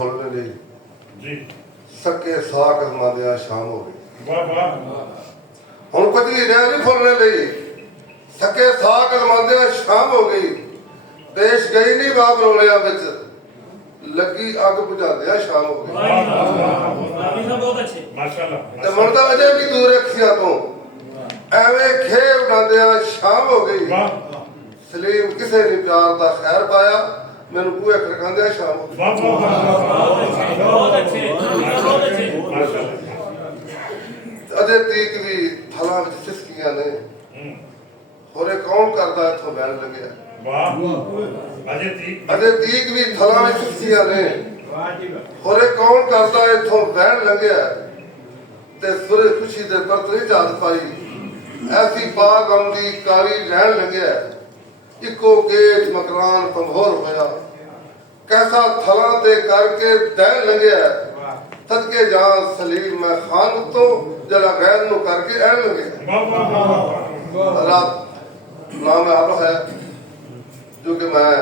ਫੁੱਲ ਨੇ ਲਈ ਜੀ ਸੱਕੇ ਸਾਹ ਕਦਮਾਂ ਦੇ ਸ਼ਾਮ ਹੋ ਗਈ। ਵਾਹ ਵਾਹ ਹੁਣ ਕੁਝ ਨਹੀਂ ਰਿਹਾ ਨਹੀਂ ਫੁੱਲ ਨੇ ਲਈ ਸੱਕੇ ਸਾਹ ਕਦਮਾਂ ਦੇ ਸ਼ਾਮ ਹੋ ਗਈ। ਦੇਸ਼ ਗਈ ਨਹੀਂ ਬਾਪ ਰੋਲਿਆਂ ਵਿੱਚ ਲੱਗੀ ਅੱਗ ਬੁਝਾਉਂਦਿਆਂ ਸ਼ਾਮ ਹੋ ਗਈ। ਬਹੁਤ ਅੱਛੇ ਮਾਸ਼ਾਅੱਲਾ ਤੇ ਹੁਣ ਤਾਂ ਅਜੇ ਵੀ ਦੂਰ ਰੱਖੀਆਂ ਤੋਂ ਐਵੇਂ ਖੇ ਉਡਾਉਂਦਿਆਂ ਸ਼ਾਮ ਹੋ ਗਈ। ਵਾਹ ਸਲੀਮ ਕਿਸੇ ਨੇ ਪਿਆਰ ਦਾ ਖੈਰ ਪਾਇਆ ਮੈਨੂੰ ਬੂਹੇ ਖੜਕਾਉਂਦਿਆਂ ਸ਼ਾਮ ਹੋ ਗਈ। ਵਾਹ ਵਾਹ ਬਹੁਤ ਅੱਛੇ ਬਹੁਤ ਅੱਛੇ ਮਾਸ਼ਾਅੱਲਾ ਅਜੇ ਤੀਕ ਵੀ ਥਲਾਂ ਵਿੱਚ ਸਿਸਕੀਆਂ ਨੇ ਹੋਰੇ ਕੌਣ ਕਰਦਾ ਇੱਥੋਂ ਬੈਣ ਲੱਗਿਆ। ਵਾਹ ਅਜੇ ਤੀਕ ਵੀ ਥਲਾਂ ਵਿੱਚ ਸਿਸਕੀਆਂ ਨੇ ਹੋਰੇ ਕੌਣ ਕਰਦਾ ਇੱਥੋਂ ਬੈਣ ਲੱਗਿਆ। ਤੇ ਸੁਰੇ ਖੁਸ਼ੀ ਦੇ ਪਰਤ ਨਹੀਂ ਜਾਤ ਪਾਈ ਐਸੀ ਬਾਗ ਆਉਂਦੀ ਕਾਲੀ ਰਹਿਣ ਲੱਗਿਆ। ਇੱਕੋ ਗੇਜ ਮਕਰਾਨ ਪੰਭੋਰ ਹੋਇਆ ਕੈਸਾ ਥਲਾਂ ਤੇ ਕਰਕੇ ਦਹਿਣ ਲੱਗਿਆ। ਸਦਕੇ ਜਾਨ ਸਲੀਮ ਮੈਂ ਖਾਨ ਉੱਤੋਂ ਜਲਾ ਗੈਰ ਨੂੰ ਕਰਕੇ ਐਣ ਲੱਗਿਆ। ਵਾਹ ਵਾਹ ਰੱਬ ਨਾਮ ਆਪ ਹੈ ਜੋ ਕਿ ਮੈਂ